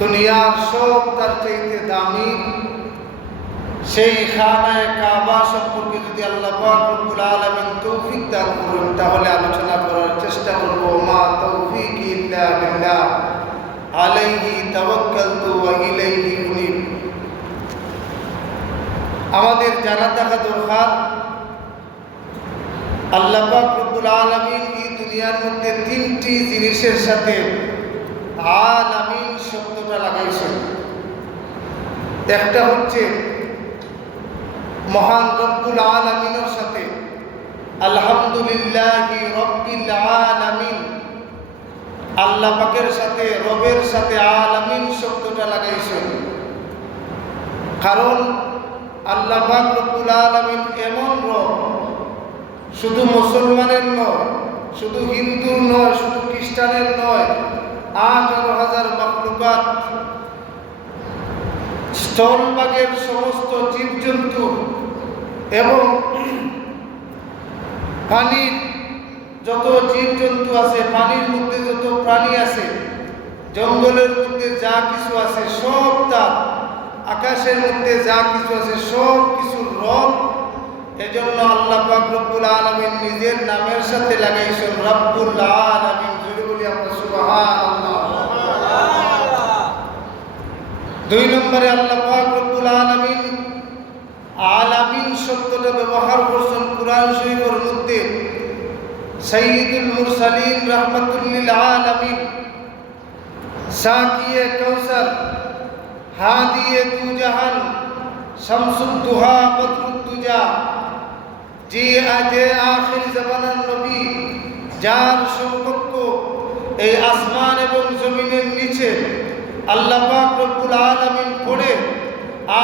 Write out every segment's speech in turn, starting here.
দুনিয়ার সব তার চাইতে দামি সেই খানায়ে কাবা সম্পর্কে যদি আল্লাহ পাক রব্বুল আলামিন তৌফিক দান করেন তাহলে আলোচনা করার চেষ্টা করব। মা তৌফিক ইল্লা বিল্লাহ আলাইহি তাওয়াক্কালতু ওয়া ইলাইহি উনীব। আমাদের জানা থাকা দরকার আল্লাহ পাক রব্বুল আলামিন এই দুনিয়ার মধ্যে তিনটি জিনিসের সাথে আলামিন শব্দটা লাগাইছেন। একটা হচ্ছে মহান রব্বুল আলামিনের সাথে আলহামদুলিল্লাহি রব্বিল আলামিন, আল্লাহ পাকের সাথে রবের সাথে আলামিন শব্দটা লাগাইছেন। কারণ আল্লাহ পাক রব্বুল আলামিন এমন রব, শুধু মুসলমানের নয়, শুধু হিন্দুর নয়, শুধু খ্রিস্টানের নয়, 18,000 মাখলুকাত স্থলভাগের সমস্ত জীবজন্তু এবং পানির যত জীবজন্তু আছে, পানির মধ্যে যত প্রাণী আছে, জঙ্গলের মধ্যে যা কিছু আছে সব তার, আকাশের মধ্যে যা কিছু আছে সব কিছুর রব। এজন্য আল্লাহ পাক রব্বুল আলামিন নিজের নামের সাথে লাগাইছেন রব্বুল আলামিন। জোরে বলি আমরা সুবহানাল্লাহ। দুই নম্বরে আল্লাহ পাক রব্বুল আলামিন আলামিন শব্দটা ব্যবহার করছেন কুরআন শরীফের মধ্যে। সাইয়্যিদুল মুরসালিন রাহমাতুল লিল আলামিন, সাকিয়ে কাউসার, হাদিয়ে দু জাহান, শামসুদ দুহা, বদরুদ দুজা, যে আজে আখির জামানার নবী, যার সম্পর্ক এই আসমান এবং জমিনের নিচে আল্লাহ পাক রব্বুল আলামিন পড়ে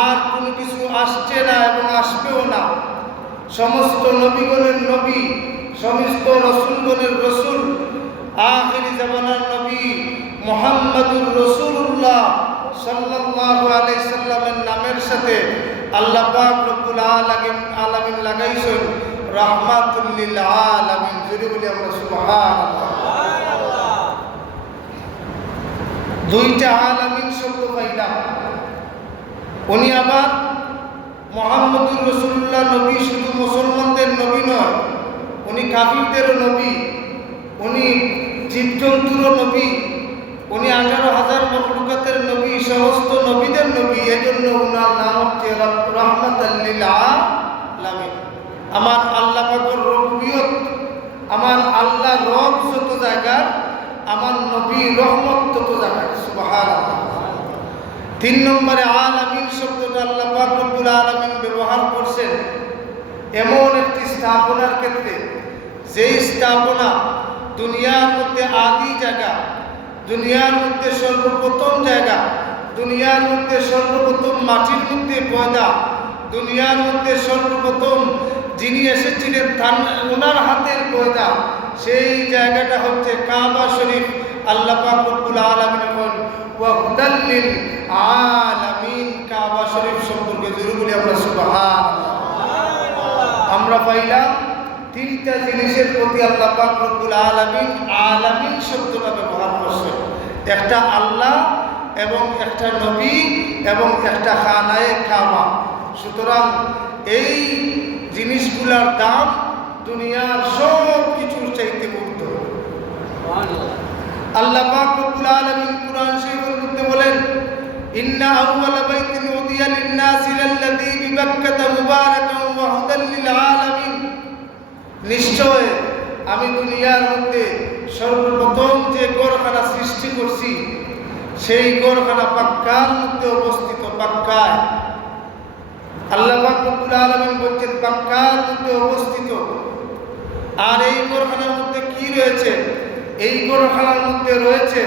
আর কোনো কিছু আসছে না এবং আসবেও না। সমস্ত নবীগণের নবী, সমস্ত রসুলগণের রসুল, আখির জামানার নবী মুহাম্মাদুর রাসূলুল্লাহ সাল্লাল্লাহু আলাইহি সাল্লামের নামের সাথে আল্লাহ পাক রব্বুল আলামিন লাগাইছেন রাহমাতুল লিল আলামিন। জোরে বলি আমরা সুবহানাল্লাহ। দুইটা আলামিন শব্দ পাইলাম। উনি আবার মুহাম্মাদুর রাসূলুল্লাহ নবী, শুধু মুসলমানদের নবী নয়, উনি কাফিরদেরও নবী, উনি জীবজন্তুরও নবী, উনি 18,000 মাখলুকাতের নবী, সমস্ত নবীদের নবী। এজন্য ওনার নাম হচ্ছে রাহমাতাল লিল আলামিন। আমার আল্লাহ পাকের রব্বিয়ত, আমার আল্লাহ রব যত জায়গা, আমার নবী রহমত তত জায়গায়। সুবহানাল্লাহ। তিন নম্বরে আলামিন শব্দটা আল্লাহ পাক রব্বুল আলামিন ব্যবহার করছেন এমন একটি স্থাপনার ক্ষেত্রে, যেই স্থাপনা দুনিয়ার মধ্যে আদি জায়গা, দুনিয়ার মধ্যে সর্বপ্রথম জায়গা, দুনিয়ার মধ্যে সর্বপ্রথম মাটির মধ্যে পয়দা, দুনিয়ার মধ্যে সর্বপ্রথম যিনি এসেছিলেন ওনার হাতের পয়দা, সেই জায়গাটা হচ্ছে কাবা শরীফ। আল্লাহ পাক রব্বুল আলামিন বলেন ওয়া হুদাল লিল আলামিন। কাবা শরীফ সম্পর্কে জোরে বলি আমরা সুবহানাল্লাহ। আমরা পাইলাম তিনটা জিনিসের প্রতি আল্লাহ পাক রব্বুল আলামিন আলামিন শব্দটা ব্যবহার করছেন। একটা আল্লাহ এবং একটা নবী এবং একটা খানায়ে কাবা। সুতরাং এই জিনিসগুলোর দাম দুনিয়ার সব কিছুর চাইতে মুক্ত। আল্লাহ পাক রব্বুল আলামিন কুরআন শরীফের মধ্যে বলেন ইন্না আউওয়ালা বাইতিন উদিয়া লিন-নাসি লাল্লাযী বিবাক্কাতা মুবারাকান ওয়া হুদাল লিল আলামিন। নিশ্চয় আমি দুনিয়ার মধ্যে সর্বপ্রথম যে ঘরখানা সৃষ্টি করছি, সেই ঘরখানা পাক্কার মধ্যে অবস্থিত, পাক্কায়। আল্লাহ পাক রব্বুল আলামিন বলছেন পাক্কার মধ্যে অবস্থিত। আর এই ঘরখানার মধ্যে কি রয়েছে? এই ঘরখানার মধ্যে রয়েছে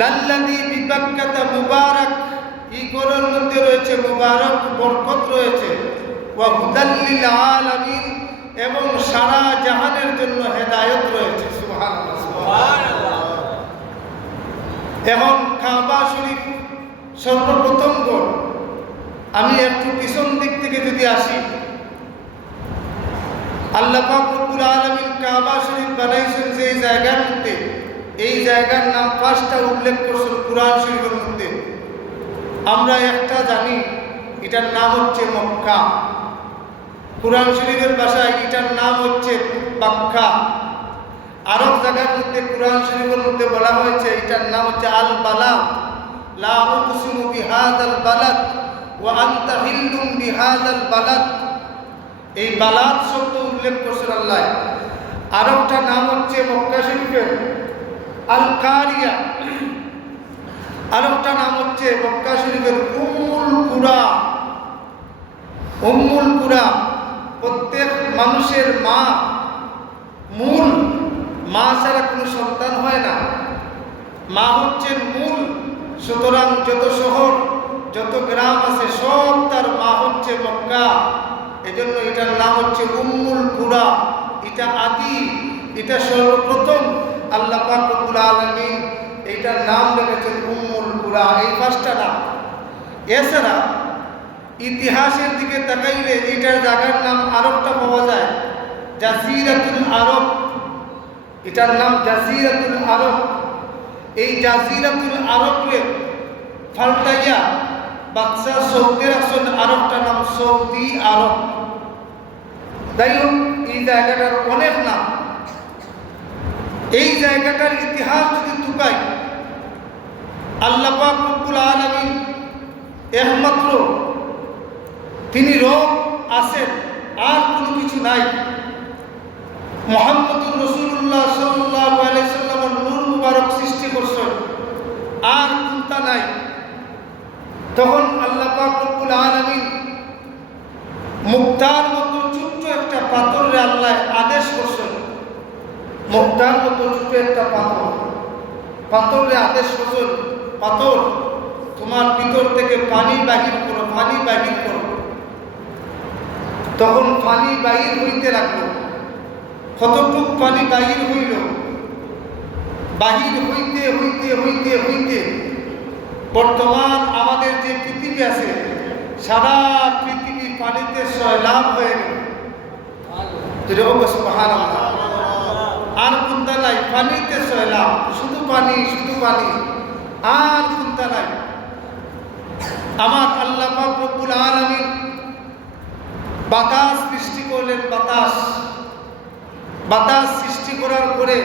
লাল্লাযী বিবাক্কাতা মুবারাক, এই ঘরের মধ্যে রয়েছে মুবারক, বরকত রয়েছে, ওয়া হুদাল লিল আলামিন, এবং সারা জাহানের জন্য হেদায়েত রয়েছে। সুবহানাল্লাহ, সুবহানাল্লাহ। এখন কাবা শরীফ সর্বপ্রথম ঘর। আমি একটু পিছন দিক থেকে যদি আসি, আল্লাহ পাক রব্বুল আলামিন কাবা শরীফ বানাইছেন যে জায়গার মধ্যে, এই জায়গার নাম 5টা উল্লেখ করছেন কুরআন শরীফের মধ্যে। আমরা একটা জানি, এটার নাম হচ্ছে মক্কা। কুরআন শরীফের ভাষায় এটার নাম হচ্ছে বাক্কা। আরব জায়গার মধ্যে কুরআন শরীফের মধ্যে বলা হয়েছে এটার নাম হচ্ছে আল বালাদ। লা উকসিমু বিহাযাল বালাদ ওয়া আনতা হিল্লুম বিহাযাল বালাদ। এই বালাদ শব্দ উল্লেখ করছেন আল্লাহ। আরেকটা নাম হচ্ছে মক্কা শরীফের আল কারিয়া। আরেকটা নাম হচ্ছে মক্কা শরীফের উম্মুল কুরা। উম্মুল কুরা, প্রত্যেক মানুষের মা, মূল। মা ছাড়া কোনো সন্তান হয় না, মা হচ্ছেন মূল। সুতরাং যত শহর, যত গ্রাম আছে সব তার মা হচ্ছে মক্কা। এজন্য এটার নাম হচ্ছে উম্মুল কুরা। এটা আদি, এটা সর্বপ্রথম আল্লাহ পাক রব্বুল আলামিন এইটার নাম রেখেছেন উম্মুল কুরা। এই 5টা নাম। এছাড়া ইতিহাসের দিকে তাকাইলে এটার জায়গার নাম আরবটা পাওয়া যায় জাজিরাতুল আরব। এটার নাম জাজিরাতুল আরব। এই জাজিরাতুল আরবকে ফাল্টাইয়া বাদশা সৌদের আসল আরবটা নাম সৌদি আরব। যাই হোক, এই জায়গাটার অনেক নাম। এই জায়গাটার ইতিহাস যদি তুকাই, আল্লাহ পাক রব্বুল আলামিন একমাত্র তিনি রব আছেন, আর কোনো কিছু নাই। মুহাম্মদুর রাসূলুল্লাহ সাল্লাল্লাহু আলাইহি সাল্লামের নূর মুবারক সৃষ্টি করছেন, আর চিন্তা নাই। তখন আল্লাহ পাক রব্বুল আলামিন মুক্তার মতো ছোট্ট একটা পাথরে আল্লাহ আদেশ করছেন। মুক্তার মতো ছোট্ট একটা পাথরে আদেশ করছেন, পাথর তোমার ভিতর থেকে পানি বাহির করো, পানি বাহির করো। তখন পানি বাহির হইতে লাগলো। কতটুক পানি বাহির হইল? বাহির হইতে হইতে হইতে হইতে বর্তমান আমাদের যে পৃথিবী আছে, সারা পৃথিবী পানিতে সয়লাব হয়ে গেল। সুবহানাল্লাহ। আর চিন্তা নাই, পানিতে সয়লাব, শুধু পানি, শুধু পানি, আর চিন্তা নাই। আমার আল্লাহ পাক রব্বুল আলামিন বাতাস সৃষ্টি করলেন। বাতাস সৃষ্টি করার পরে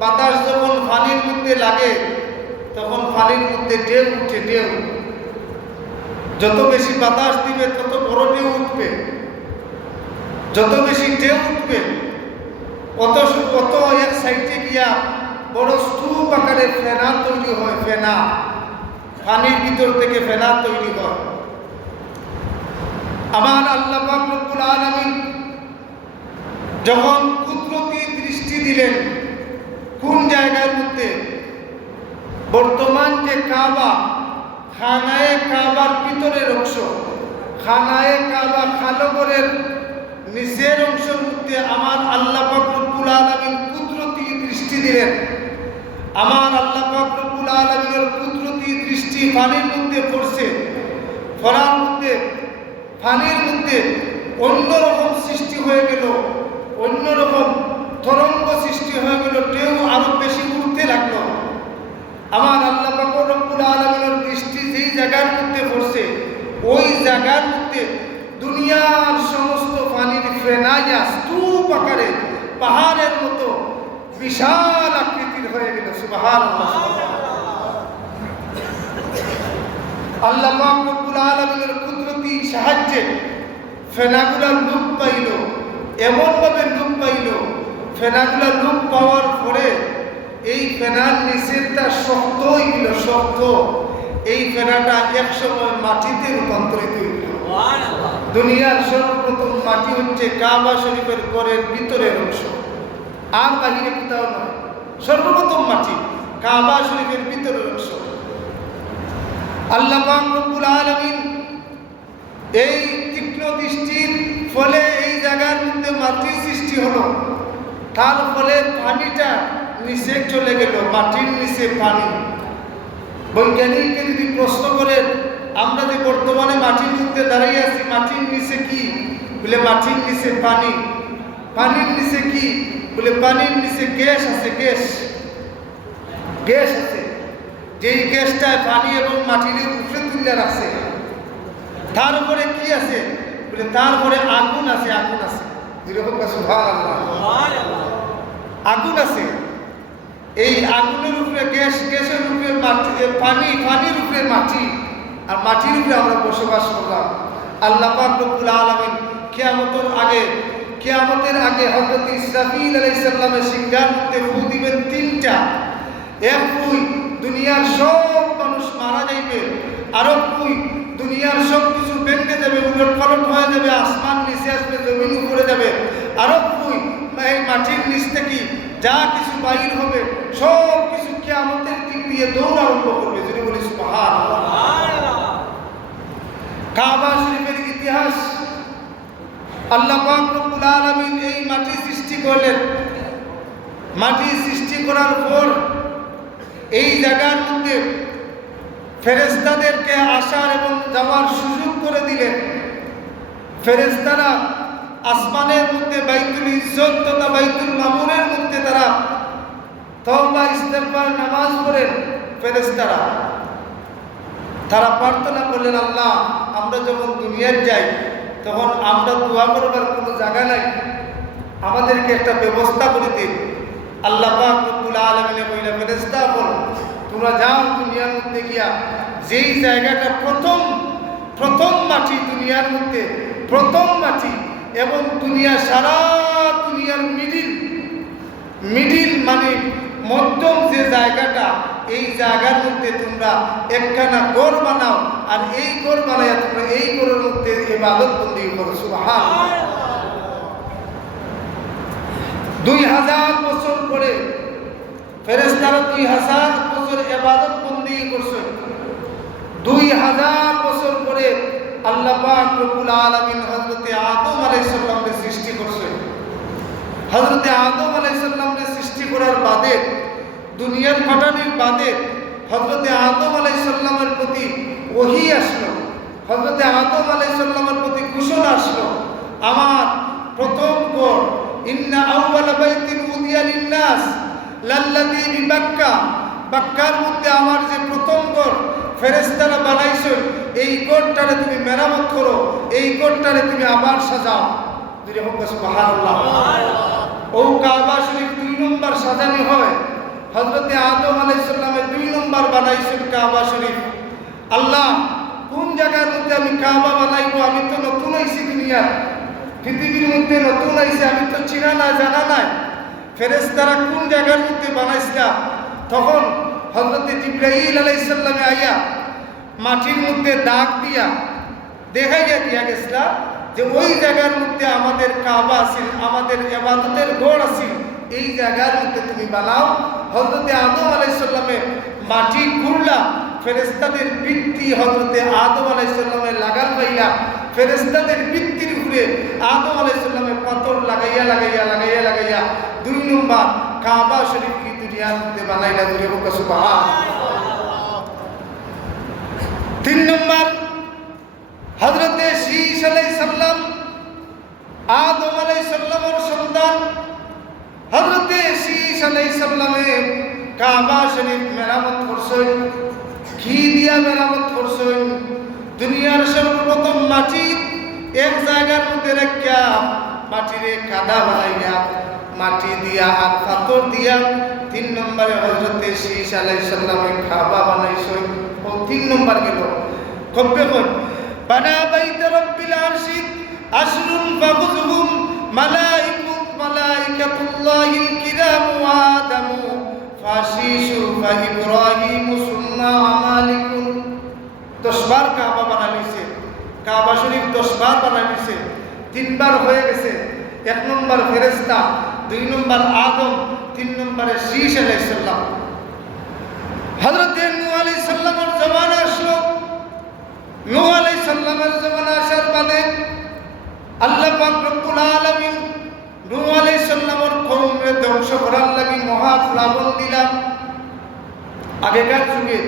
বাতাস যখন পানির মধ্যে লাগে তখন পানির মধ্যে ঢেউ উঠে। ঢেউ যত বেশি বাতাস দিবে তত বড় ঢেউ উঠবে। যত বেশি ঢেউ উঠবে অত এক সাইডে গিয়া বড় স্তূপ আকারে ফেনা তৈরি হয়। ফেনা, পানির ভিতর থেকে ফেনা তৈরি হয়। আমার আল্লাহ পাক রব্বুল আলামিন যখন কুদরতি দৃষ্টি দিলেন কোন জায়গার মধ্যে, বর্তমান যে কাবা, খানায়ে কাবার ভিতরের অংশ, খানায়ে কাবা খালগরের নিচের অংশের মধ্যে আমার আল্লাহ পাক রব্বুল আলামিন কুদরতি দৃষ্টি দিলেন। আমার আল্লাহ পাক রব্বুল আলামিনের কুদরতি দৃষ্টি পানির মধ্যে পড়ছে। পড়ার মধ্যে পানির মধ্যে অন্যরকম সৃষ্টি হয়ে গেল, অন্যরকম তরঙ্গ সৃষ্টি হয়ে গেল, ঢেউ আরো বেশি উঠতে লাগলো। আমার আল্লাহ পাক রব্বুল আলামিনের দৃষ্টি যেই জায়গার মধ্যে পড়ছে, ওই জায়গার মধ্যে দুনিয়ার সমস্ত পানির ফেনাইয়া স্তূপ আকারে পাহাড়ের মতো বিশাল আকৃতির হয়ে গেল। সুবহানাল্লাহ। আল্লাহ পাক রব্বুল আলামিনের কুদরতি সাহায্যে ফেনাগুলা লুপ পাইল, এমনভাবে লুপ পাইল, ফেনাগুলা লুপ পাওয়ার পরে এই ফেনার নিচেরটা শক্ত হয়ে গেল। শক্ত এই ফেনাটা একসময় মাটিতে রূপান্তরিত হইল। দুনিয়ার সর্বপ্রথম মাটি হচ্ছে কাবা শরীফের ঘরের ভিতরের অংশ, আর বাহিরে কোথাও নয়। সর্বপ্রথম মাটি কাবা শরীফের ভিতরের অংশ। আল্লাহ পাক রব্বুল আলামিন এই তীক্ষ্ণ দৃষ্টির ফলে এই জায়গার মধ্যে মাটি সৃষ্টি হলো। তার ফলে পানিটা নিচে চলে গেল, মাটির নিচে পানি। বৈজ্ঞানিককে যদি প্রশ্ন করেন, আমরা যে বর্তমানে মাটির মধ্যে দাঁড়িয়ে আছি, মাটির নিচে কি? বলে মাটির নিচে পানি। পানির নিচে কি? বলে পানির নিচে গ্যাস আছে, গ্যাস। গ্যাস আছে, যেই গ্যাসটায় পানি এবং মাটির উপরে তুলে রাখছে। তার উপরে কি আছে বলে, তারপরে আগুন আছে, আগুন আছে, যেরকম আগুন আছে। এই আগুনের উপরে গ্যাস, গ্যাসের উপরে মাটি, পানি, পানির উপরে মাটি, আর মাটির উপরে আমরা বসবাস করলাম। আল্লাহ পাক রব্বুল আলামিন কিয়ামতের আগে হযরত ইসরাফিল আলাইহিস সালামের সিংহার মধ্যে ফু দিবেন তিনটা। এক ফুই দুনিয়ার সব মানুষ মারা যাইবে, আর ফুই দুনিয়ার সব কিছু ভেঙে যাবে, উলট পালট হয়ে যাবে, আসমান নিচে আসবে, জমিন উপরে যাবে। আর ফুই এই মাটির নিচ থেকে যা কিছু বাহির হবে সব কিছু কিয়ামতের দিক দিয়ে দৌড় আরম্ভ করবে। যদি বলি সুবহানাল্লাহ। কাবা শরীফের ইতিহাস, আল্লাহ পাক রব্বুল আলামিন এই মাটি সৃষ্টি করলেন। মাটি সৃষ্টি করার পর এই জায়গার মধ্যে ফেরেশতাদেরকে আসার এবং যাওয়ার সুযোগ করে দিলেন। ফেরেশতারা আসমানের মধ্যে বাইতুল ইজ্জত তথা বাইতুল মামুনের মধ্যে তারা তওবা ইস্তেগফার নামাজ পড়েন। ফেরেশতারা তারা প্রার্থনা করলেন, আল্লাহ আমরা যখন দুনিয়ায় যাই তখন আমরা দোয়া করবার কোনো জায়গা নাই, আমাদেরকে একটা ব্যবস্থা করে দিন। আল্লাহ পাক রব্বুল আলামিন কইলা, ফেরেশতা বল তোমরা যাও দুনিয়ার মধ্যে গিয়া যেই জায়গাটা প্রথম মাটি, দুনিয়ার মধ্যে প্রথম মাটি এবং সারা দুনিয়ার মিডিল মানে মধ্যম যে জায়গাটা, এই জায়গার মধ্যে তোমরা একখানা ঘর বানাও, আর এই ঘর বানাইয়া তোমরা এই ঘরের মধ্যে ইবাদত বন্দি করো। সুবহানাল্লাহ। 2000 বছর পরে ফেরেশতারা 2000 বছর ইবাদত বন্দি করছে। 2000 বছর পরে আল্লাহ পাক রব্বুল আলামিন হযরতে আদম আলাইহিস সালামকে সৃষ্টি করছে। হযরতে আদম আলাইহিস সালামকে সৃষ্টি করার বাদে, দুনিয়ার পাঠানির বাদে হযরতে আদম আলাইহিস সালামের প্রতি ওহী আসলো। হযরতে আদম আলাইহিস সালামের প্রতি ঘোষণা আসলো, আমার প্রথম ঘর, ইন্না আউওয়ালা বাইতিন উদিয়া লিন-নাস লাল্লাযী বিবাক্কা, বাক্কার মধ্যে আমার যে প্রথম ঘর ফেরেশতারা বানাইছো, এই ঘরটারে তুমি মেরামত করো, এই ঘরটারে তুমি আবার সাজাও। দুই হোক সুবহানাল্লাহ। ও কাবা শরীফ 2 নম্বর সাজানো হয়। হযরতে আদম আলাইহিস সালামের 2 নম্বর বানাইছেন কাবা শরীফ। আল্লাহ কোন জায়গার মধ্যে আমি কাবা বানাইবো? আমি তো নতুন আইছি দুনিয়া, পৃথিবীর মধ্যে নতুন আইছি, আমি তো চিনা না জানা নাই। ফেরেশতারা কোন জায়গার মধ্যে বানাইছিলা? তখন হযরতে জিবরাইল আলাইহিস সালামে আইয়া মাটির মধ্যে দাগ দিয়া দেখাইয়া দিয়া গেছিলা যে ওই জায়গার মধ্যে আমাদের কাবা আছিল, আমাদের ইবাদতের ঘর আছিল, এই জায়গার মধ্যে তুমি বানাও। হযরতে আদম আলাইহিস সালামে মাটি খুঁড়লা, ফেরেশতাদের বৃত্তি হযরতে আদম আলাইহিস সালামের লাগাল পাইলা। ফেরেশতাদের বৃত্তির উপরে আদম আলাইহিস সালামের পাথর লাগাইয়া 2 নম্বর কাবা শরীফ কি দুনিয়ার মধ্যে বানাইলা। দুই হোক সুবহানাল্লাহ। 3 নম্বর হযরতে শীশ আলাইহিস সালাম, আদম আলাইহিস সালামের সন্তান হযরতে শীশ আলাইহিস সালামের কাবা শরীফ মেরামত করছেন। কি দিয়া মেরামত করছেন? দুনিয়ার সর্বপ্রথম মাটি এক জায়গার মধ্যে রেখা মাটিরে কাদা বানাইয়া মাটি দিয়া আর পাথর দিয়া 3 নম্বরে হযরতে শীশ আলাইহিস সালামের কাবা বানাইছেন। ও 3 নম্বর গেল কবে কোন বানা বাইত রব্বিল আরশি আশরুন ফাগুজুহুম মালাইকাতুল্লাহিল কিরাম ওয়া আদামু ফাশিশু ফা ইব্রাহিম সুম্মা আমালিকুন। 10 বার কাবা বানাইছে, কাবা শরীফ 10 বার বানাইছে। 3 বার হয়ে গেছে। 1 নম্বর ফেরেশতা, 2 নম্বর আদম, 3 নম্বরে শীশ আলাইহিস সালাম। হযরতে নূহ আলাইহিস সালামের জামানা আসলো। নূহ আলাইহিস সালামের জামানা আসার বাদে আল্লাহ পাক রব্বুল আলামিন নূহ আলাইহিস সালামের কওমকে ধ্বংস করার লাগি মহা প্লাবন দিলাম। আগেকার যুগে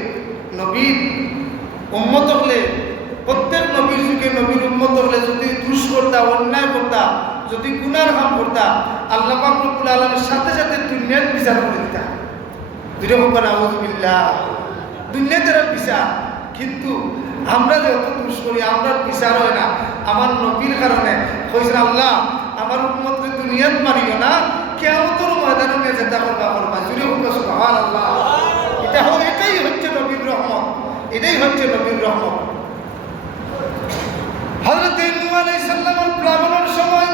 নবীর উম্মত হলে, প্রত্যেক নবীর যুগে নবীর উম্মত হলে যদি দুষ করতা, অন্যায় করতা, যদি গুনার কাম করতা, আল্লাহ পাক রব্বুল আলামিন সাথে সাথে দুনিয়ার বিচার করে দিতা। দুটো হোক নাউযুবিল্লাহ। দুনিয়াতে বিচার, কিন্তু আমরা যত দুষ করি আমরা বিচার হয় না। আমার নবীর কারণে কইছেন আল্লাহ আমার উম্মতকে দুনিয়াত মারিও না, কিয়ামতের ময়দানে নিয়ে যেতে করবা। দুটো হোক সুবহানাল্লাহ। এটাই হচ্ছে নবীর রহমত, এটাই হচ্ছে নবীর রহমত। হযরত নূহ আলাইহিস সালামের প্লাবনের সময়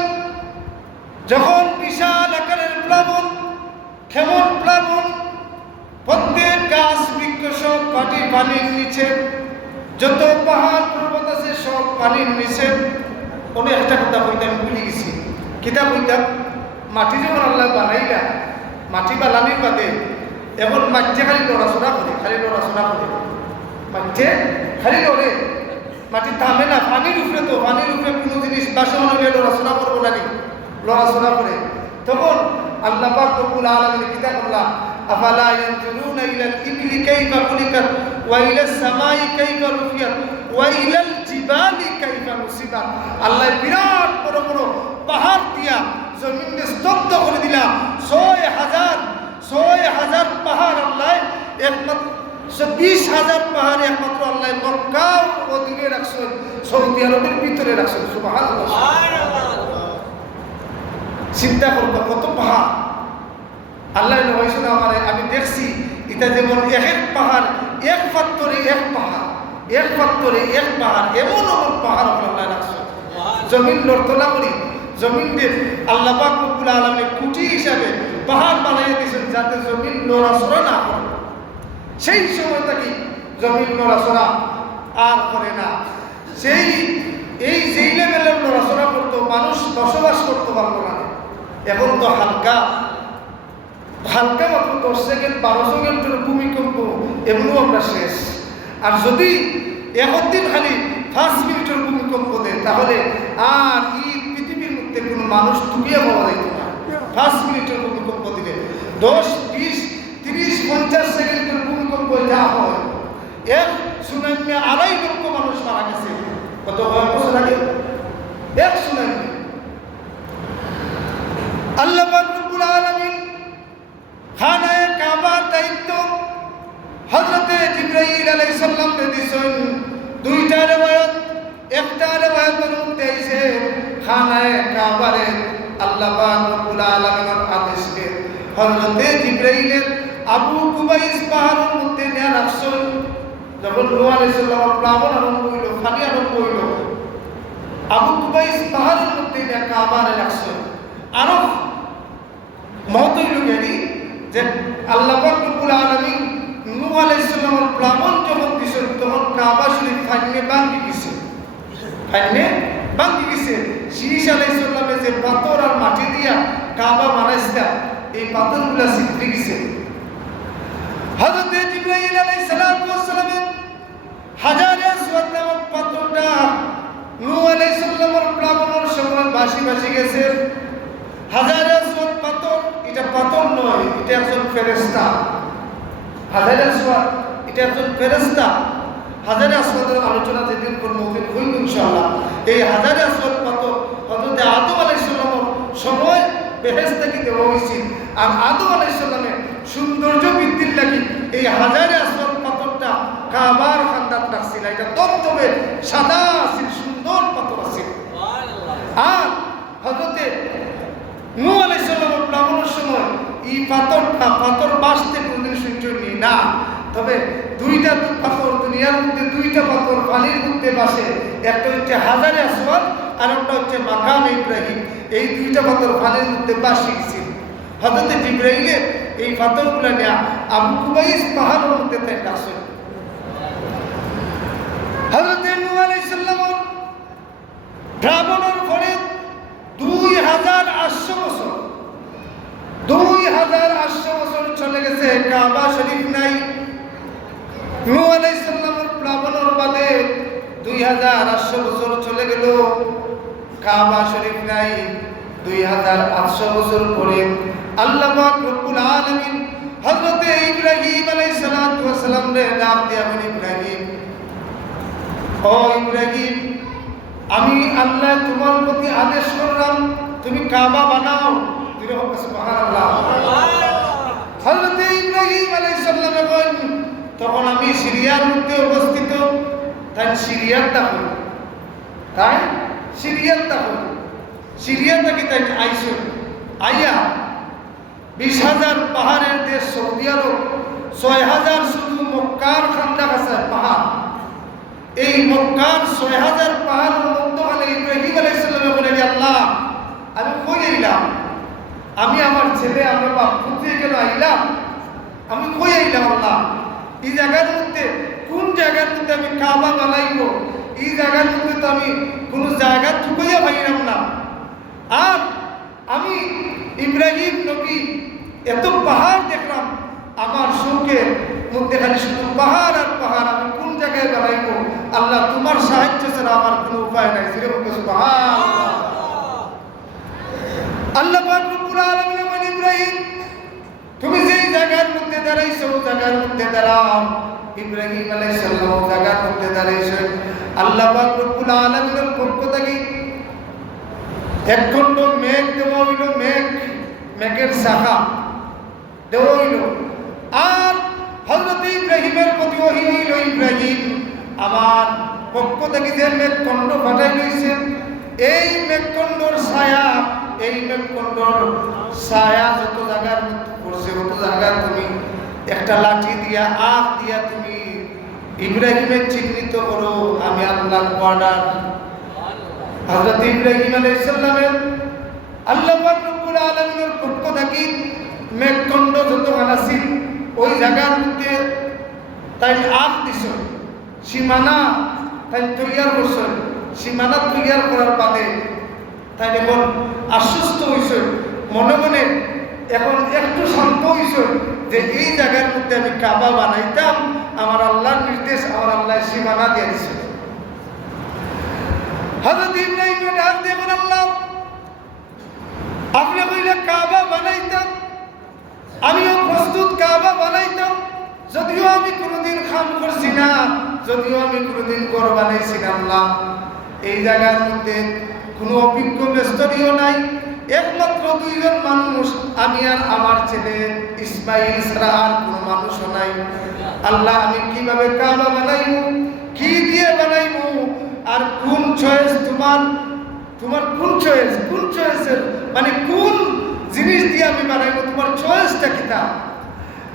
যখন বিশাল আকারের প্লাবন, কেমন প্লাবন, প্রত্যেক গাছ বৃক্ষ সব পানির নিচে, যত পাহাড় পর্বত আছে সব পানির নিচে। কোনো একটা কথা কইতাম ভুলে গেছি, কিতাব কইতাম মাটি যখন আল্লাহ বানাইলা, মাটি বানানির বাদে এখন মাঠে খালি লড়াচড়া করে, মাঠে খালি লড়ে, মাটি থামে না। পানির উপরে কোনো জিনিস বাসা হলে লড়াচড়া করবো না, লড়াচড়া করে। তখন আল্লাহ পাক রব্বুল আলামিন কিতাব করলাম আফালা ইয়ানজুরুনা ইলাল ইবলি কাইফা খুলিকাত ওয়া ইলাস সামাই কাইফা রুফিয়াত ওয়া ইলাল জিবালি কাইফা নুসিবাত। আল্লাহ বিরাট বড় বড় পাহাড় দিয়া জমিনকে স্তব্ধ করে দিলাম। ৬,০০০ পাহাড় আল্লাহ একমাত্র ২০,০০০ পাহাড় একমাত্র আল্লাহ মক্কা অধীনে রাখছেন, সৌদি আরবের ভিতরে রাখছেন। সুবহানাল্লাহ। চিন্তা করবো কত পাহাড় আল্লাহ হয়েছে না আমার। আমি দেখছি এটা যেমন এক পাহাড়, এক পাত্তরে এক পাহাড়, এক পাত্তরে এক পাহাড়, এমন পাহাড় আল্লাহ রাখছে। জমিন নড়তলা করি, জমিন দিয়ে আল্লাহ পাক রব্বুল আলামিন কুটি হিসাবে পাহাড় বানাইয়া দিয়েছেন যাতে জমিন নড়াচড়া না করে। সেই সময় থেকে জমিন নড়াচড়া আর করে না। যেই লেভেলের নড়াচড়া করতো মানুষ বসবাস করতে পারলো না। এখন তো হালকা মাত্র 10 সেকেন্ড 12 সেকেন্ডের ভূমিকম্প, এমনও আমরা শেষ। আর যদি একদিন খালি 5 মিনিটের ভূমিকম্প দেয় তাহলে আর এই পৃথিবীর মধ্যে কোনো মানুষ ডুবিয়ে পাওয়া যাইত না। 5 মিনিটের ভূমিকম্প দিলে 10, 20, 30, 50 সেকেন্ডের ভূমিকম্প যা হয়, এক সুনামি 2.5 লক্ষ মানুষ মারা গেছে। কত বছর আগে এক সুনামি। আল্লাহ পাক রব্বুল আলামিন খানায়ে কাবার দায়িত্ব হযরত জিবরাইল আলাইহিস সালাম কে দিছেন। দুইটা riwayat, একটা riwayat-এর মধ্যে আছে খানায়ে কাবারে আল্লাহ পাক রব্বুল আলামিনের আদেশে হযরত জিবরাইলের আবু কুবাইস পাহাড়ের মধ্যে নিয়ে রাখছেন। যখন নূহ আলাইহিস সালাম প্লাবন আরম্ভ হইল, পানি আরম্ভ হইল, আবু কুবাইস পাহাড়ের মধ্যে নিয়ে কাবারে রাখছেন। আরো মহৎ লোকেরই যে আল্লাহ পাক রব্বুল আলামিন নূহ আলাইহিস সালামের প্লাবন যখন দিছেন তখন কাবা শরীফ ফাইনে ভাঙি গেছে। শীশ আলাইহিস সালামের যে পাথর আর মাটি দিয়া কাবা বানাইছিলেন এই পাথরগুলা ছিটকে গেছে। হযরত জিবরাইল আলাইহিস সালামের হাজারে আসওয়াদ নামক পাথরটা নূহ আলাইহিস সালামের প্লাবনের সময় ভাসি গেছে। হাজারে আসওয়াদ পাথর, এটা পাথর নয়, এটা একজন ফেরেশতা। হাজারে আসওয়াদ এটা একজন ফেরেশতা। হাজারে আসওয়াদের আলোচনা যেদিন করব ওদিন হইব ইনশাআল্লাহ। এই হাজারে আসওয়াদ পাথর হযরত আদম আলাইহিস সালামের সময় বেহেশত থেকে দেওয়া হয়েছিল। আর আদম আলাইহিস সালামের সৌন্দর্য বৃদ্ধির লাগি এই হাজারে আসওয়াদ পাথরটা কাবার খান্দাত রাখছিল। এটা দমদমে সাদা ছিল, সুন্দর পাথর আছিল। আর হযরত নূহ আলাইহিস সালামের প্লাবনের সময় এই পাথর বাঁচতে কোনদিন সহ্য নেই না। তবে দুইটা পাথর দুনিয়ার মধ্যে, দুইটা পাথর পানির মধ্যে বাসে। একটা হচ্ছে হাজারে আসওয়াদ আর একটা হচ্ছে মাকামে ইব্রাহিম। এই দুইটা পাথর পানির মধ্যে বাসি গেছিল। হযরত জিবরাইলের এই পাথরগুলো নিয়ে আবু কুবাইস পাহাড়ের মধ্যে তাই আসেন। হযরত নূহ আলাইহিস সালামের প্লাবনের পরে 2800 বছর 2800 বছর চলে গেছে, কাবা শরীফ নাই। নূহ আলাইহিস সালামের প্লাবনের বাদে 2800 বছর চলে গেল, কাবা শরীফ নাই। 2800 বছর পরে আল্লাহ পাক রব্বুল আলামিন হযরত ইব্রাহিম আলাইহিস সালাম রে ডাক দিয়া বলেন, ইব্রাহিম, ও ইব্রাহিম, আমি আল্লাহ তোমার প্রতি আদেশ করলাম তুমি কাবা বানাও। সুবহানাল্লাহ। হযরত ইব্রাহিম ইব্রাহিম আলাইহিস সালামে কইন তখন আমি সিরিয়ার মধ্যে অবস্থিত, তাই সিরিয়ার দেখো, তাই সিরিয়ার দেখো, সিরিয়া থেকে তাই আইসো আইয়া 20,000 পাহাড়ের দেশ সৌদি আরব, 6,000 শুধু মক্কার খান্দা আছে পাহাড়। এই মক্কার 6,000 পাহাড়ের মধ্যখানে ইব্রাহিম আলাইহিস সালামে বলেন, আল্লাহ আমি কই আইলাম, আমি আমার ছেলে আমার বাপ কোথায় গেল আইলাম, আমি কই আইলাম আল্লাহ, এই জায়গার মধ্যে কোন জায়গার মধ্যে আমি কাবা বানাইব, এই জায়গার মধ্যে তো আমি কোনো জায়গা ঢুকাইয়া পাইলাম না। আর আমি ইব্রাহিম নবী এত পাহাড় দেখলাম, আমার শৌকের মধ্যে খালি শুধু পাহাড় আর পাহাড়, আমি কোন জায়গায় বানাইব, আল্লাহ তোমার সাহায্য ছাড়া আমার কোনো উপায় নাই। আল্লাহ পাক রব্বুল আলামিন বলেন, ইব্রাহিম তুমি যেই জায়গার মধ্যে দাঁড়াইছো জায়গার মধ্যে দাঁড়াও। ইব্রাহিম আলাইহিস সালাম জায়গার মধ্যে দাঁড়াইছেন। আল্লাহ পাক রব্বুল আলামিনের পক্ষ থেকে এক খণ্ড মেঘ দেওয়া হইল, মেঘের শাখা দেওয়া হইল। আর হযরত ইব্রাহিমের প্রতি ওহী হইল, ইব্রাহিম আমার পক্ষ থেকে যে মেঘখণ্ড পাঠাই লইছে, এই মেঘখণ্ডর ছায়া, এই মেঘখণ্ডর ছায়া যত জায়গার পড়ছে তত জায়গা তুমি একটা লাঠি দিয়া আখ দিয়া তুমি ইব্রাহিমের চিহ্নিত করো, আমি আল্লাহর অর্ডার। হযরত ইব্রাহিম আলাইহিস সালামের আল্লাহ পাক রব্বুল আলামিনের পক্ষ থেকে মেঘখণ্ড যতখান আছিল ওই জায়গার মধ্যে তাই আখ দিছ, সীমানা তাই তৈয়ার করছেন। সীমানা তৈয়ার করার বাদে তাই এখন আশ্বস্ত হয়েছে, মনে মনে এখন একটু শান্ত হয়েছে যে এই জায়গার মধ্যে আমি কাবা বানাইতাম, আমার আল্লাহর নির্দেশ, আমার আল্লাহ সীমানা দিয়ে দিছে। হযরত ইব্রাহিম ডাক দিয়ে বলেন, আল্লাহ আপনি কইলে কাবা বানাইতাম, আমিও প্রস্তুত কাবা বানাইতাম, যদিও আমি কোনোদিন খাম করছি না, যদিও আমি কোনোদিন ঘর বানাইছি না। আল্লাহ এই জায়গার মধ্যে কোনো অভিজ্ঞ মিস্ত্রিও নাই, একমাত্র 2 জন মানুষ, আমি আর আমার ছেলে ইসমাইল ছাড়া আর কোনো মানুষও নাই। আল্লাহ আমি কিভাবে কাবা বানাইব, কি দিয়ে বানাইব, আর কোন চয়েস তোমার কোন চয়েসের মানে কোন জিনিস দিয়ে আমি বানাইব, তোমার চয়েসটা কিটা?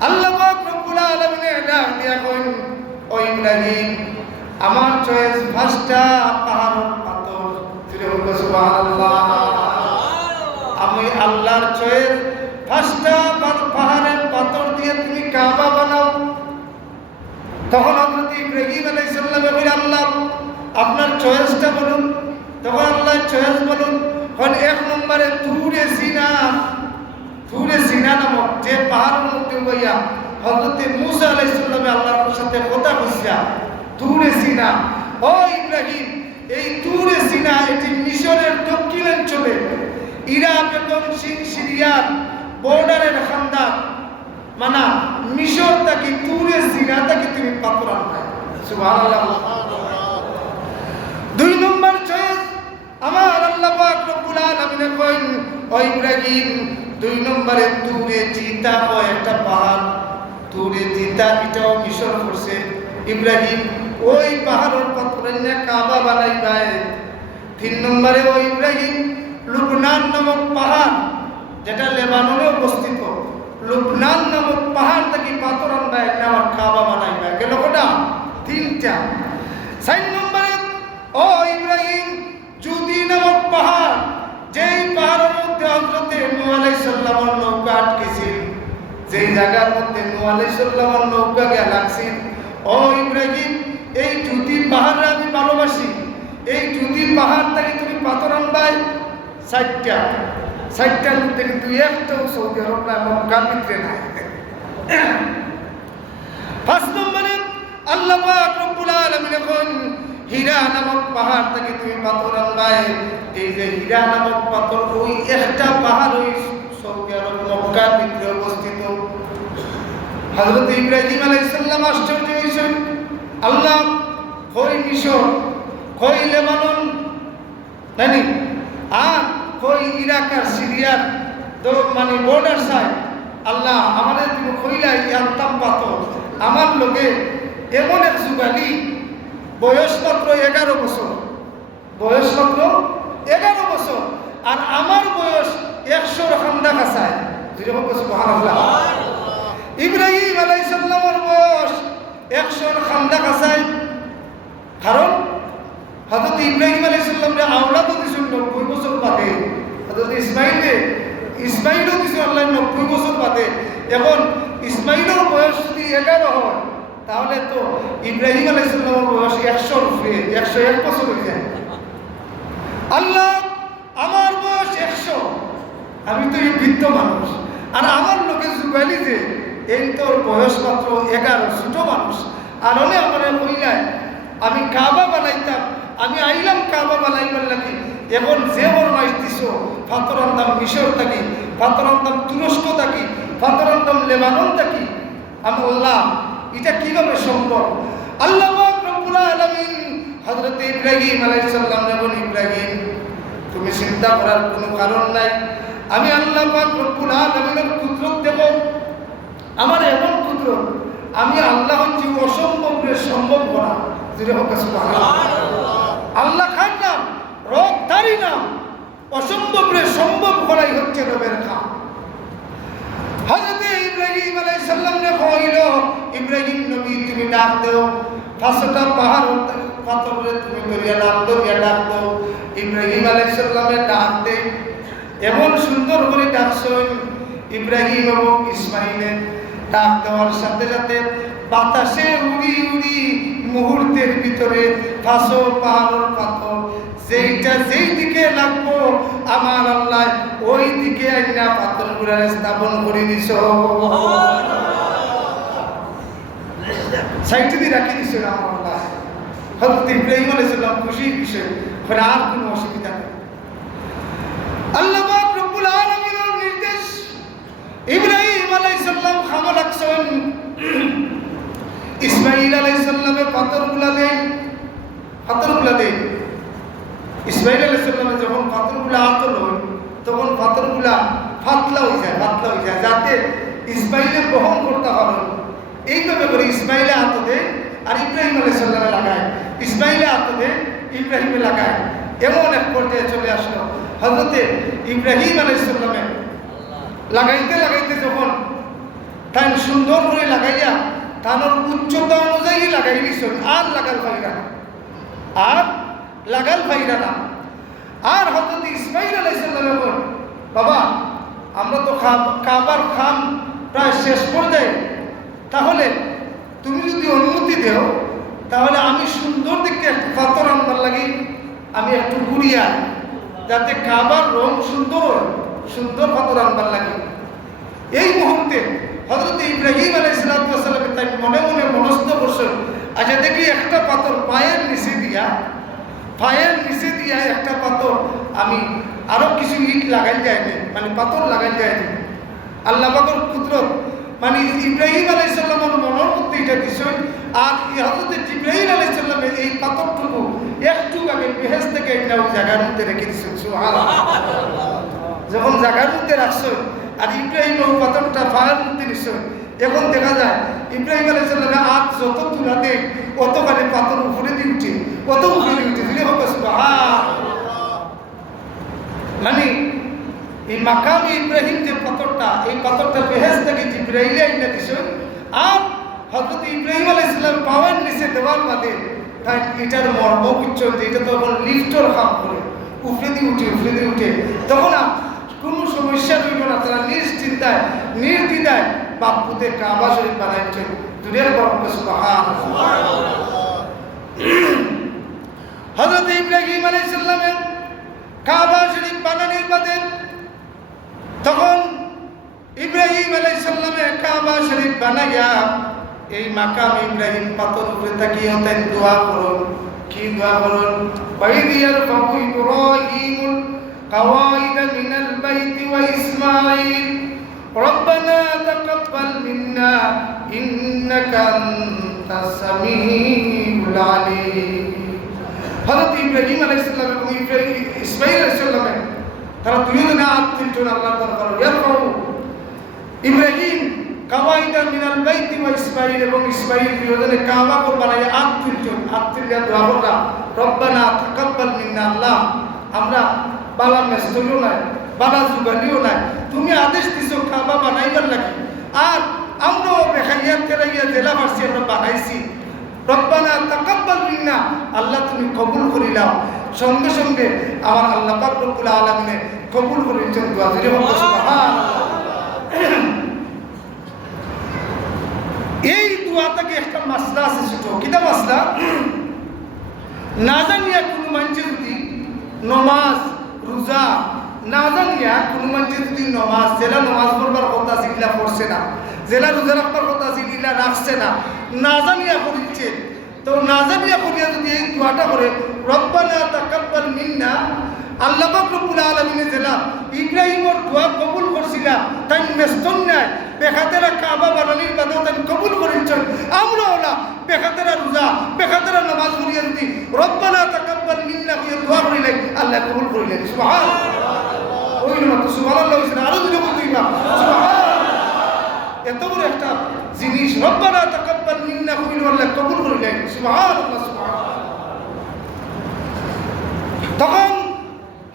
আল্লাহ পাক রব্বুল আলামিন ডাক দিয়া কইন, ও ইব্রাহিম আমার চয়েস ফার্স্টটা পাহাড় পাথর। সুবহানাল্লাহ, আমি আল্লাহর চয়েস ফার্স্টটা পাহাড়ের পাথর দিয়ে তুমি কাবা বানাও। তখন হযরত ইব্রাহিম আলাইহিস সালাম বলেন, আল্লাহ আপনার চয়েসটা বলুন। তখন আল্লাহ চয়েস বলুন, কারণ 1 নম্বরে তুরে সিনা নামক যে পাহাড়ের মধ্যে বইয়া হযরত মূসা আলাইহিস সালাম আল্লাহর সাথে কথা কইয়া তুরে সিনা। ও ইব্রাহিম এই তুরে সিনা এটি মিশরের দক্ষিণাঞ্চলে ইরাক এবং সিরিয়ার বর্ডারের খান্দাক, মানে মিশর থেকে তুরে সিনা থেকে তুমি পাথর আনবে। সুবহানাল্লাহ। 2 নম্বর চয়েস আমার আল্লাহ পাক রব্বুল আলামিন কইন, ও ইব্রাহিম 2 নম্বরে তুরে জিতা ও একটা পাহাড়, তুরে জিতা এটাও মিশর করছে। ইব্রাহিম ওই পাহাড়ের পাথরে নিয়ে কাবা বানাইবাই। 3 নম্বরে ও ইব্রাহিম লুবনান নামক পাহাড়, যেটা লেবাননে অবস্থিত, লুবনান নামক পাহাড় থেকে পাথর আনবাই আমার কাবা বানাইবাই। গেল কটা? 3টা। 4 নম্বরে ও ইব্রাহিম জুদি নামক পাহাড়, যেই পাহাড়ের মধ্যে হযরত নূহ আলাইহিস সালামের নৌকা আটকেছিল, যেই জায়গার মধ্যে নূহ আলাইহিস সালামের নৌকা গিয়া লাগছিল। ও ইব্রাহিম এই জুদি পাহাড়ে আমি ভালোবাসি, এই জুদি পাহাড় থেকে তুমি পাথর আনবাই। 4টার মধ্যে কিন্তু একটাও সৌদি আরব না, মক্কার ভিতরে নাই। 5 নম্বরে আল্লাহ পাক রব্বুল আলামিন এখন হীরা নামক পাহাড় থেকে তুমি পাথর আনবাই। এই যে হীরা নামক পাথর, ওই একটা পাহাড় ওই সৌদি আরব মক্কার ভিতরে অবস্থিত। হযরত ইব্রাহিম আলাইহিস সালাম আশ্চর্য হইছেন, আল্লাহ কই মিশর, কই লেবানন নানি, আর কই ইরাক আর সিরিয়ার তো মানে বর্ডার সাইড, আল্লাহ আমাদের তুমি কইলাই আনতাম পাথর আমার লোকে এমন এক যুগালি বয়স মাত্র 11 বছর, বয়স মাত্র 11 বছর, আর আমার বয়স 100 খান্দা কাছায়। যেরকম সুবহানাল্লাহ। ইব্রাহিম আলাইহিস সালামের বয়স 100 খান্দা কাছায়, কারণ হযরত ইব্রাহিম আলাইহিস সালামরে আওলাদ দিয়েছেন 90 বছর বাদে, হযরত ইসমাইলও দিয়েছেন আল্লাহ 90 বছর বাদে। এখন ইসমাইলের বয়স যদি 11 হয় তাহলে তো ইব্রাহিম আলাইহিস সালামের বয়স 100 উপরে, 101 বছর হয়ে যায়। আল্লাহ আমার বয়স 100, আমি তো এই বৃদ্ধ মানুষ, আর আমার লোকে যুগালি যে এই তোর বয়স মাত্র 11, ছোট মানুষ। আর হলে আমার কইলাই আমি কাবা বানাইতাম, আমি আইলাম কাবা বানাইবার লাগি। এখন যে ফরমাইশ দিছ পাথর আনতাম মিশর থাকি, পাথর আনতাম তুরস্ক থাকি, পাথর আনতাম লেবানন থাকি। আমি বললাম এটা কিভাবে সম্ভব? আল্লাহ পাক রব্বুল আলামিন হযরত ইব্রাহিম আলাইহিস সালাম বলেন, ইব্রাহিম তুমি চিন্তা করার কোনো কারণ নাই, আমি আল্লাহ পাক রব্বুল আলামিনের কুদরত দেব। আমার এমন কুদরত, আমি আল্লাহ হচ্ছি অসম্ভবের সম্ভব করা। আল্লাহ খান নাম, রবধারী নাম, অসম্ভবের সম্ভব করাই হচ্ছে রবের কাম। হযরত ইব্রাহিম আলাইহিস সালামকে কইল, ইব্রাহিম নবী তুমি ডাক দাও, 5টা পাহাড় পাথরে তুমি করিয়া ডাক দাও। ইব্রাহিম আলাইহিস সালামে ডাক দে, এমন সুন্দর করে ডাকছেন ইব্রাহিম এবং ইসমাইলের। ডাক দেওয়ার সাথে সাথে বাতাসে উড়ি উড়ি মুহূর্তের ভিতরে 500 পাহাড়ের পাথর যেইটা যেই দিকে লাগবো আমার আল্লাহ ওই দিকে আইনা পাথরগুলো স্থাপন করে দিছ, সাইডে দিয়ে রাখি দিছ আমার আল্লাহ। হযরত ইব্রাহিম আলাইহিস সালাম খুশি বিষয়, আর কোনো অসুবিধা নেই। আল্লাহ পাক রব্বুল আলামিনের নির্দেশ, ইব্রাহিম আলাইহিস সালাম খামা রাখছেন, ইসমাইল আলাইহিস সালামে পাথরগুলা দেন। ইসমাইল আলাইহিস সালামে যখন পাথরগুলা আতল হয় তখন পাথরগুলা পাতলা হয়ে যায়, যাতে ইসমাইলে বহন করতে পারে। এইভাবে করে ইসমাইলে হাত দেয় আর ইব্রাহিম আলাইহিস সালামে লাগায়, ইসমাইলে হাত দেয় ইব্রাহিমে লাগায়। এমন এক পর্যায়ে চলে আসলো হযরত ইব্রাহিম আলাইহিস সালামে লাগাইতে যখন তাই সুন্দর করে লাগাইয়া তার উচ্চতা অনুযায়ী লাগাই দিছেন, আর লাগাল ফাইরা না। আর হযরত ইসমাইল আলাইহিস সালাম বলেন, বাবা আমরা তো কাবার খাম প্রায় শেষ পর্যায়ে, তাহলে তুমি যদি অনুমতি দেও তাহলে আমি সুন্দর দিকে একটু পাথর আনবার লাগি, আমি একটু ঘুরিয়া যাতে কাবার রং সুন্দর পাথর আনবার লাগে। এই মুহূর্তে হযরত ইব্রাহিম আলাইহিস সালাম তাই মনে মনে মনস্থ করছেন, আচ্ছা দেখি একটা পাথর পায়ের নিচে দিয়া একটা পাথর আমি আরো কিছু ইট লাগাই যায়নি, মানে পাথর লাগাই যায়নি। আল্লাহ পাকের কুদরত, মানে ইব্রাহিম আলাইহিস সালামের মনের মধ্যে এটা দিছেন। আর হযরত জিবরাইল আলাইহিস সালাম এই পাথরটুকু একটু আগে বেহেশত থেকে একটা জায়গার মধ্যে রেখে দিছেন। সুবহানাল্লাহ। যখন জায়গার মধ্যে রাখছেন আর ইব্রাহিম ওই পাথরটা পায়ের মধ্যে নিছেন, এখন দেখা যায় ইব্রাহিম আলাইহিস সালামের হাত যত তুলা দেয় অতখানি পাথর উপরে দিয়ে উঠে, দিলে হবে সুবহানাল্লাহ। মানে এই মাকাম ইব্রাহিম যে পাথরটা, এই পাথরটা বেহেশত থেকে জিবরাইলে এনে দিছেন। আর হযরত ইব্রাহিম আলাইহিস সালাম পাওয়ার নিচে দেওয়ার বাদে তাই এটার মর্ম বুঝছেন যে এটা তখন লিফটর কাম করে, উপরে দিয়ে উঠে তখন কোনো সমস্যা রইল না। তারা নিশ্চিন্তায় নির্দ্বিধায় বাপুতে কাবা শরীফ বানাইছেন। দুনিয়ার বড় সুবহানাল্লাহ। হযরত ইব্রাহিম আলাইহিস সালামের কাবা শরীফ বানানোর বাদে তখন ইব্রাহিম আলাইহিস সালামের কাবা শরীফ বানাইয়া এই মাকাম ইব্রাহিম পাথর উপরে তাকিয়ে তাই দোয়া করুন। কি দোয়া করুন? বাইদিয়ার ফাবু ইব্রাহিমুল قواعد من البيت وإسماعيل ربنا تقبل منا إنك أنت السميع العليم। হযরত ইব্রাহিম আলাইহিস সালাম এবং ইসমাঈল আলাইহিস সালাম তারা দুইজনে হাত তুলছেন আল্লাহর দরবারে। ইয়ারফাউ ইব্রাহিম কাওয়াইদা মিনাল বাইতি ওয়া ইসমাঈল এবং ইসমাঈল দুজনে কাবা করে বানায় আত্মীয় দোয়া করলাম রব্বানা তাকাব্বাল মিন্না আল্লাহ আমরা বালা মেস্তরিও নাই বালা যুগালিও নাই তুমি আদেশ দিছো কাবা বানাইবার লাগি আর আমরাও বেখাইয়া তেরাইয়া জেলা পারছি আমরা বানাইছি রব্বানা তাকাব্বাল মিন্না আল্লাহ তুমি কবুল করিলাও সঙ্গে সঙ্গে আমার আল্লাহ পাক রব্বুল আলামিনে কবুল করেছেন দোয়া জোরে বলো সুবহানাল্লাহ। এই দোয়াটাকে একটা মাসলা আছে ছোট কিটা মাসলা না জানিয়া কোনো মানুষের যদি নমাজ রোজা না জানিয়া কোনো মানুষের যদি নমাজ জেলা নমাজ পড়বার কথা সেগুলা পড়ছে না জেলা রোজা রাখবার কথা সেগুলা রাখছে না জানিয়া করিচ্ছে তো না জানিয়া করিয়া যদি এই দোয়াটা করে রব্বানা তাকাব্বাল মিন্না আল্লাহ পাক রব্বুল আলামিনে জেলা ইব্রাহিমের দোয়া কবুল করছিলা তাই মেস্তন নাই বেখাতেরা কাবা বানানির বাদে তাই কবুল করেছেন আমরা ওলা বেখাতেরা রোজা বেখাতেরা নামাজ পড়িয়া যদি রব্বানা তাকাব্বাল মিন্না কইয়া দোয়া করিলে আল্লাহ কবুল করিলেন সুবহানাল্লাহ ওই না তো সুবহানাল্লাহ হইছে আরো দুটো কইবা সুবহানাল্লাহ এত বড় একটা জিনিস রব্বানা তাকাব্বাল মিন্না কইলে আল্লাহ কবুল করিলেন সুবহানাল্লাহ সুবহানাল্লাহ। তখন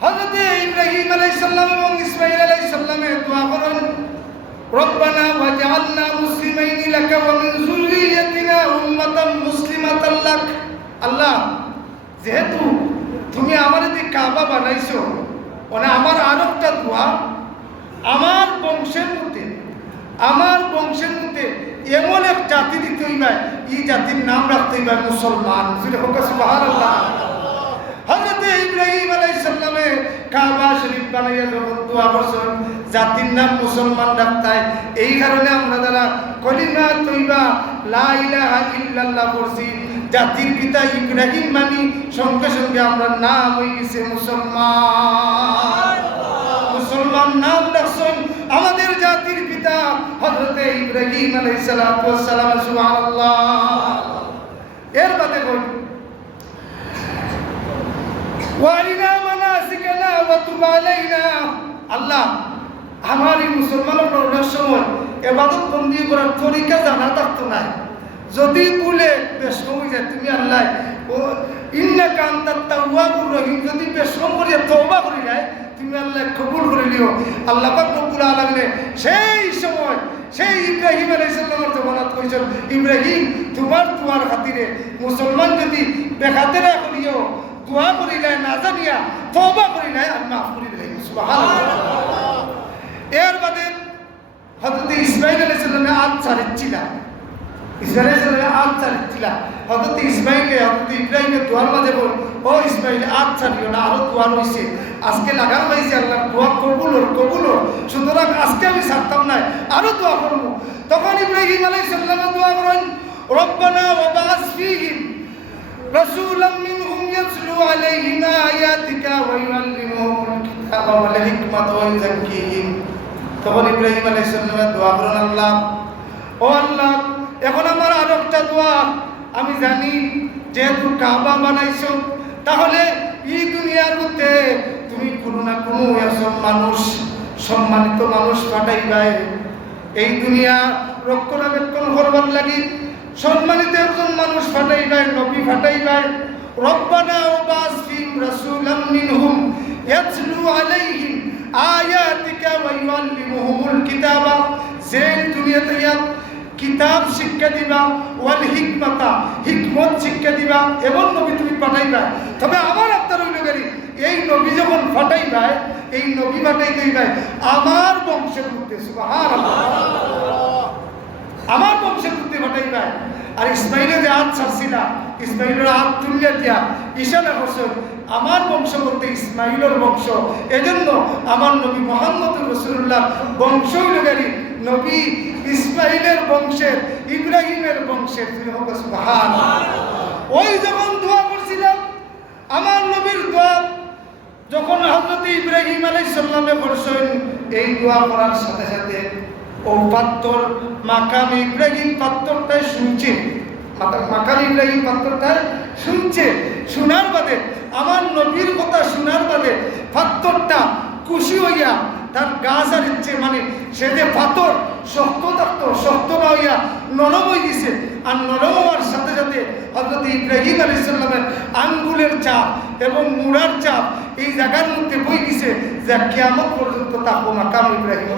হযরত ইব্রাহিম আলাইহিস সালাম এবং ইসমাঈল আলাইহিস সালামে দোয়া করেন রব্বানা ওয়াজআলনা মুসলিমাইনি লাকা ওয়া মিন যুররিয়াতিনা উম্মাতান মুসলিমাতান লাক আল্লাহ যেহেতু তুমি আমাদের যে কাবা বানাইছো মানে আমার আরেকটা দোয়া আমার বংশের মধ্যে এমন এক জাতি দিতে হইবে এই জাতির নাম রাখতে হইবে মুসলমান সুবহানাল্লাহ। হযরত ইব্রাহিম আলাইহিস সালামে কাবা শরীফ বানাইয়া যখন দোয়া করছেন জাতির নাম মুসলমান রাখতায় এই কারণে আমরা যারা কলিমা তৈবা লা ইলাহা ইল্লাল্লাহ পড়ছি জাতির পিতা ইব্রাহিম মানি সঙ্গে সঙ্গে আমরা নাম হয়ে গেছে মুসলমান নাম রাখছেন আমাদের জাতির পিতা হযরত ইব্রাহিম আলাইহিস সালাতু ওয়াস সালাম সুবহানাল্লাহ। এর বাদে বল ওয়ারিনা মানাসিকানা ওয়া তুব আলাইনা আল্লাহ আমার এই মুসলমানের সময় ইবাদত বন্দী করার তরিকা জানা থাকতো না যদি বলে বেশ কমে যায় তুমি আল্লাহ ও ইন্নাকা আনতাত তাওয়াবুর রহিম যদি বেশ কম করিয়া তওবা করি যায় তুমি আল্লাহ কবুল করে নিও আল্লাহ পাক রব্বুল আলামিন সেই সময় সেই ইব্রাহিম আলাইহিস সালামের জমানাত কইছেন ইব্রাহিম তোমার দুয়ার খাতিরে মুসলমান যদি বেখাতেরা করিও দোয়া করিলে না জানিয়া তওবা করিলে আমি মাফ করে দিলাম সুবহানাল্লাহ। এর বাদে হযরত ইসমাঈল আলাইহিস সালামে আজ ছাড়ছিল হযরত ইসমাঈলকে হযরত ইব্রাহিমের দোয়ার মাঝে বল ও ইসমাঈল আজ ছাড়িও না আরো দোয়া রইছে আজকে লাগান পাইছে আল্লাহ দোয়া কবুল সুতরাং আজকে আমি ছাড়তাম না আরো দোয়া করব। তখন ইব্রাহিম আলাইহিস সালাম দোয়া করেন রব্বানা ওয়া বা'আস ফীহিম রাসূলাম মিনহুম ইয়াতলু আলাইহিম আয়াতিকা ওয়া ইউআল্লিমুহুমুল কিতাবা ওয়াল হিকমাতা ওয়া ইউযাক্কিহিম। তখন ইব্রাহিম আলাইহিস সালাম দোয়া করেন আল্লাহ ও আল্লাহ এখন আমার আর একটা দোয়া আমি জানি যেহেতু কাবা বানাইছো তাহলে এই দুনিয়ার মধ্যে তুমি কোনো না কোনো এসব মানুষ সম্মানিত মানুষ পাঠাইবাই এই দুনিয়া রক্ষণাবেক্ষণ করবার লাগি সম্মানিত একজন মানুষ পাঠাইবাই নবী পাঠাইবাই রব্বানা ওয়াবাস ফিহিম রাসূলাম মিনহুম ইয়াতলু আলাইহিম আয়াতিকা ওয়া ইউআল্লিমুহুমুল কিতাবা যে দুনিয়াতে কিতাব শিক্ষা দিবা ওয়াল হিকমাতা হিকমত শিক্ষা দিবা এমন নবী তুমি পাঠাইবা। তবে আমার আপনার হইল গাড়ি এই নবী যখন পাঠাইবা এই নবী পাঠাই দিবা আমার বংশের মধ্যে সুবহানাল্লাহ আমার বংশের মধ্যে পাঠাইবা। আর ইসমাঈলের যে হাত ছাড়ছিলা ইসমাঈলের হাত তুলিয়া দিয়া ইশারা করছেন আমার বংশ বলতে ইসমাঈলের বংশ এজন্য আমার নবী মুহাম্মদুর রাসূলুল্লাহ বংশ হইল গাড়ি নবী ইসমাঈলের বংশের ইব্রাহিমের বংশের সুবহানাল্লাহ। ওই যখন দোয়া করছিলাম আমার নবীর দোয়া যখন হযরত ইব্রাহিম আলাইহিস সালামে করছেন এই দোয়া করার সাথে সাথে ও পাত্তর মাকাম ইব্রাহিম পাত্তরটাই শুনছে মাকাম ইব্রাহিম পাত্তরটাই শুনছে শোনার বাদে আমার নবীর কথা শোনার বাদে পাত্তরটা খুশি হইয়া তার গাছ আর ইচ্ছে মানে সে যে পাথর শক্ত থাকতো, শক্ত না হইয়া নরম হয়ে গেছে। আর নরম হওয়ার সাথে সাথে হযরত ইব্রাহিম আলাইহিস সালামের আঙ্গুলের চাপ এবং মুড়ার চাপ এই জায়গার মধ্যে বই গেছে যে কিয়ামত পর্যন্ত থাকবো মাকাম ইব্রাহিম।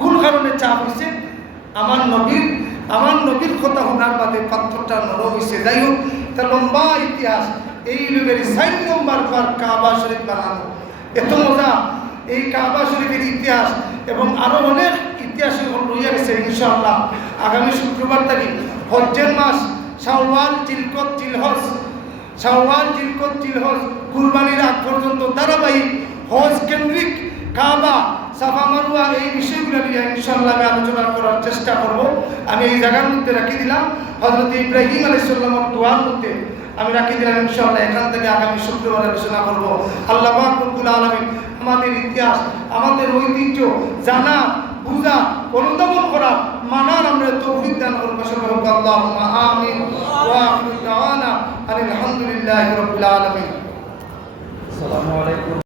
কোন কারণে চাপ হয়েছে? আমার নবীর কথা শোনার বাদে পাথরটা নরম হয়েছে। যাই হোক, তা লম্বা ইতিহাস। এই লোকের 4 নম্বর পর কাবা শরীফ বানানো, এত মজা এই কাবা শরীফের ইতিহাস এবং আরো অনেক ইতিহাস রয়ে গেছে। ইনশাআল্লাহ আগামী শুক্রবার তারিখ হজ্জের মাস, শাওয়াল, জিলকদ, জিলহজ, শাওয়াল, জিলকদ, জিলহজ, কুরবানির আগ পর্যন্ত ধারাবাহিক হজ কেন্দ্রিক কাবা, সাফা মারওয়া এই বিষয়গুলো নিয়ে ইনশাআল্লাহ আমি আলোচনা করার চেষ্টা করব। আমি এই জায়গার মধ্যে রাখি দিলাম হযরত ইব্রাহিম আলাইহিস সালামের দোয়ার মধ্যে আমি রাখি দিলাম। ইনশাআল্লাহ এখান থেকে আগামী শুক্রবার আলোচনা করব। আল্লাহ পাক রব্বুল আলামিন আমাদের ইতিহাস, আমাদের ঐতিহ্য জানা, বুঝা, অনুধাবন করা, মানার আমরা তৌফিক দান করুন। আল্লাহুম্মা আমিন ওয়া আখিরু দাওয়ানা আলহামদুলিল্লাহি রাব্বিল আলামিন। আসসালামু আলাইকুম।